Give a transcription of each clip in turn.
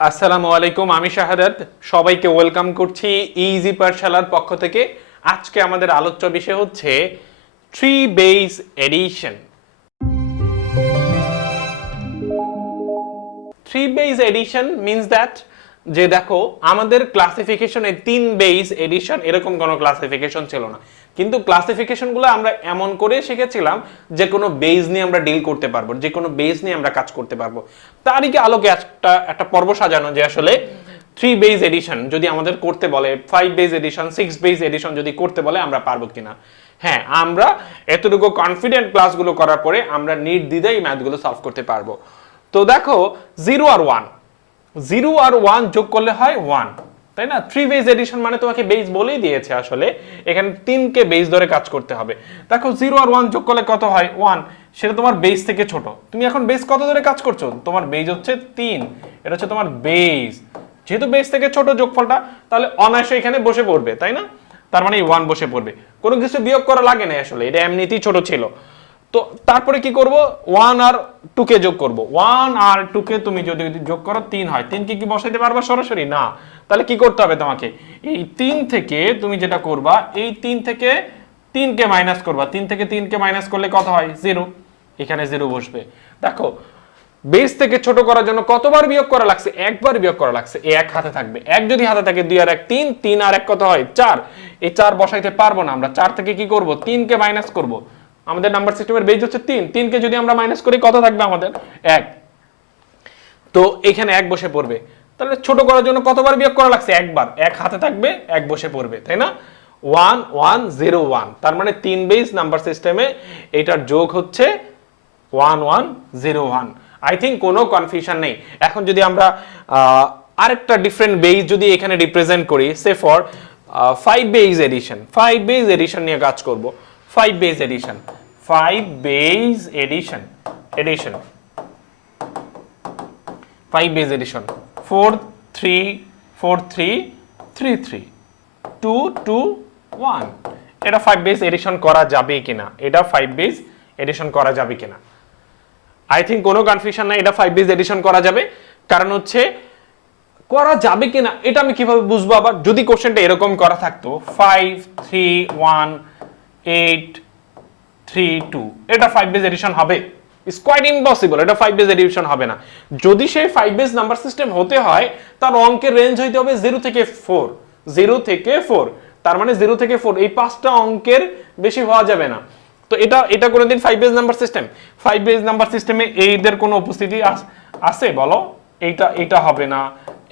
আসসালামু আলাইকুম, আমি শাহাদাত। সবাইকে ওয়েলকাম করছি ইজি পাঠশালার পক্ষ থেকে। আজকে আমাদের আলোচ্য বিষয় হচ্ছে tree base addition. Three base addition means that যে দেখো আমাদের ক্লাসিফিকেশনে 3 বেস এডিশন এরকম কোনো ক্লাসিফিকেশন ছিল না, কিন্তু ক্লাসিফিকেশনগুলো আমরা এমন করে শিখেছিলাম যে কোনো বেস নিয়ে আমরা ডিল করতে পারবো, যে কোনো বেস নিয়ে আমরা কাজ করতে পারবো। তারই কি আলোকে একটা পর্ব সাজানো যে আসলে 3 বেস এডিশন যদি আমাদের করতে বলে, 5 বেস এডিশন, 6 বেস এডিশন যদি করতে বলে আমরা পারবো কিনা। হ্যাঁ, আমরা এতটুকু কনফিডেন্ট ক্লাসগুলো করার পরে আমরা নির্দ্বিধায় ম্যাথগুলো সলভ করতে পারবো। তো দেখো 0 আর 1 যোগ করলে হয় 1, তাই না? 3 বেস এডিশন মানে তোমাকে বেস বলেই দিয়েছে, আসলে এখানে 3 কে বেস ধরে কাজ করতে হবে। দেখো 0 আর 1 যোগ করলে কত হয়? 1। সেটা তোমার বেস থেকে ছোট। তুমি এখন বেস কত ধরে কাজ করছো? তোমার বেস হচ্ছে 3, এটা হচ্ছে তোমার বেস। যেহেতু বেস থেকে ছোট যোগফলটা, তাহলে অনায়াসে এখানে বসে পড়বে, তাই না? তার মানে 1 বসে পড়বে, কোনো কিছু বিয়োগ করা লাগে না, আসলে এটা এমনিতেই ছোট ছিল। তো তারপরে কি করব? 1 আর 2 কে যোগ করব। 1 আর 2 কে তুমি যদি যোগ করো 3 হয়। 3 কে কি বসাইতে পারবা সরাসরি? না। তাহলে কি করতে হবে তোমাকে? এই 3 থেকে তুমি যেটা করবা, এই 3 থেকে 3 কে মাইনাস করবা। 3 থেকে 3 কে মাইনাস করলে কত হয়? 0। এখানে 0 বসবে। দেখো বেস থেকে ছোট করার জন্য কতবার বিয়োগ করা লাগছে? একবার বিয়োগ করা লাগছে। এই 1 হাতে থাকবে। 1 যদি হাতে থাকে, 2 আর 1 3, 3 আর 1 কত হয়? 4। এই 4 বসাইতে পারবো না আমরা। 4 থেকে কি করব? 3 কে মাইনাস করব। আমাদের নাম্বার সিস্টেমের বেস হচ্ছে 3। 3 কে যদি আমরা মাইনাস করি কত থাকবে আমাদের? 1। তো এখানে 1 বসে পড়বে। তাহলে ছোট করার জন্য কতবার বিয়োগ করা লাগছে? একবার। 1 হাতে থাকবে, 1 বসে পড়বে, তাই না? 1 1 0 1, তার মানে 3 বেস নাম্বার সিস্টেমে এটার যোগ হচ্ছে 1 1 0 1। আই থিংক কোনো কনফিউশন নেই। এখন যদি আমরা আরেকটা ডিফারেন্ট বেস যদি এখানে রিপ্রেজেন্ট করি, say for 5 base addition, 5 base addition নিয়ে কাজ করব। 5 base addition, 5 base addition, 5 base addition 4 3 4 3 3 3 2 2 1। এটা 5 বেস এডিশন করা যাবে কিনা? এটা 5 বেস এডিশন করা যাবে কিনা? আই থিংক কোনো কনফিউশন নাই, এটা 5 বেস এডিশন করা যাবে। কারণ হচ্ছে করা যাবে কিনা এটা আমি কিভাবে বুঝবো? আবার যদি কোশ্চেনটা এরকম করা থাকতো 5 3 1 8 3 2, এটা 5 বেস এডিশন হবে? ইটস কোয়াইট ইম্পসিবল, এটা 5 বেস এডিশন হবে না। যদি সেই 5 বেস নাম্বার সিস্টেম হতে হয়, তার অঙ্কের রেঞ্জ হইতে হবে 0 থেকে 4, 0 থেকে 4। তার মানে 0 থেকে 4 এই 5টা অঙ্কের বেশি হওয়া যাবে না। তো এটা কোনোদিন 5 base number system? 5 base number সিস্টেমে এইদের কোনো উপস্থিতি আছে বলো? এইটা হবে না,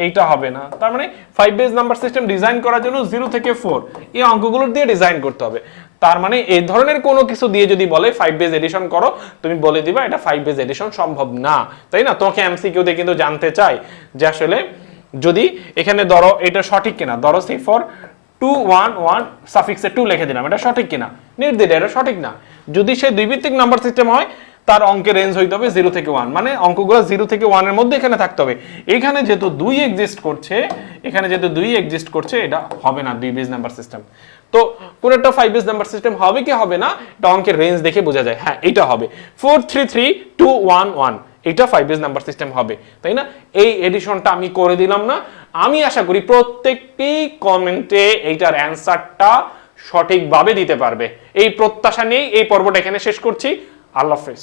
এইটা হবে না। তার মানে 5 বেস নাম্বার সিস্টেম ডিজাইন করার জন্য 0 থেকে 4 এই অঙ্কগুলোর দিয়ে ডিজাইন করতে হবে। তার মানে এই ধরনের কোনো কিছু দিয়ে যদি বলে 5 বেস এডিশন করো, তুমি বলে দিবা এটা 5 বেস এডিশন সম্ভব না, তাই না? তোমাকে এমসিকিউ তে কিন্তু জানতে চাই যে আসলে যদি এখানে ধরো এটা সঠিক কিনা, ধরো সে ফর 2 1 1 সাফিক্সে 2 লিখে দিলাম, এটা সঠিক কিনা? নির্দ্বিধায় এটা সঠিক না। যদি সে দুই ভিত্তিক নাম্বার সিস্টেম হয়, তার অঙ্কের রেঞ্জ হইতে হবে 0 থেকে 1, মানে অঙ্কগুলো 0 থেকে 1 এর মধ্যে এখানে থাকতে হবে। এখানে যেহেতু 2 এক্সিস্ট করছে, এটা হবে না 2 বেস নাম্বার সিস্টেম। তো কোন একটা 5 বেস নাম্বার সিস্টেম হবে কি হবে না, এটা অঙ্কের রেঞ্জ দেখে বোঝা যায়। হ্যাঁ, এটা হবে 4 3 3 2 1 1, এটা 5 বেস নাম্বার সিস্টেম হবে, তাই না? এই এডিশনটা আমি করে দিলাম না? আমি আশা করি প্রত্যেকটি কমেন্টে এইটার অ্যানসারটা সঠিকভাবে দিতে পারবে। এই প্রত্যাশা নিয়েই এই পর্বটা এখানে শেষ করছি। আল্লাহ হাফেজ।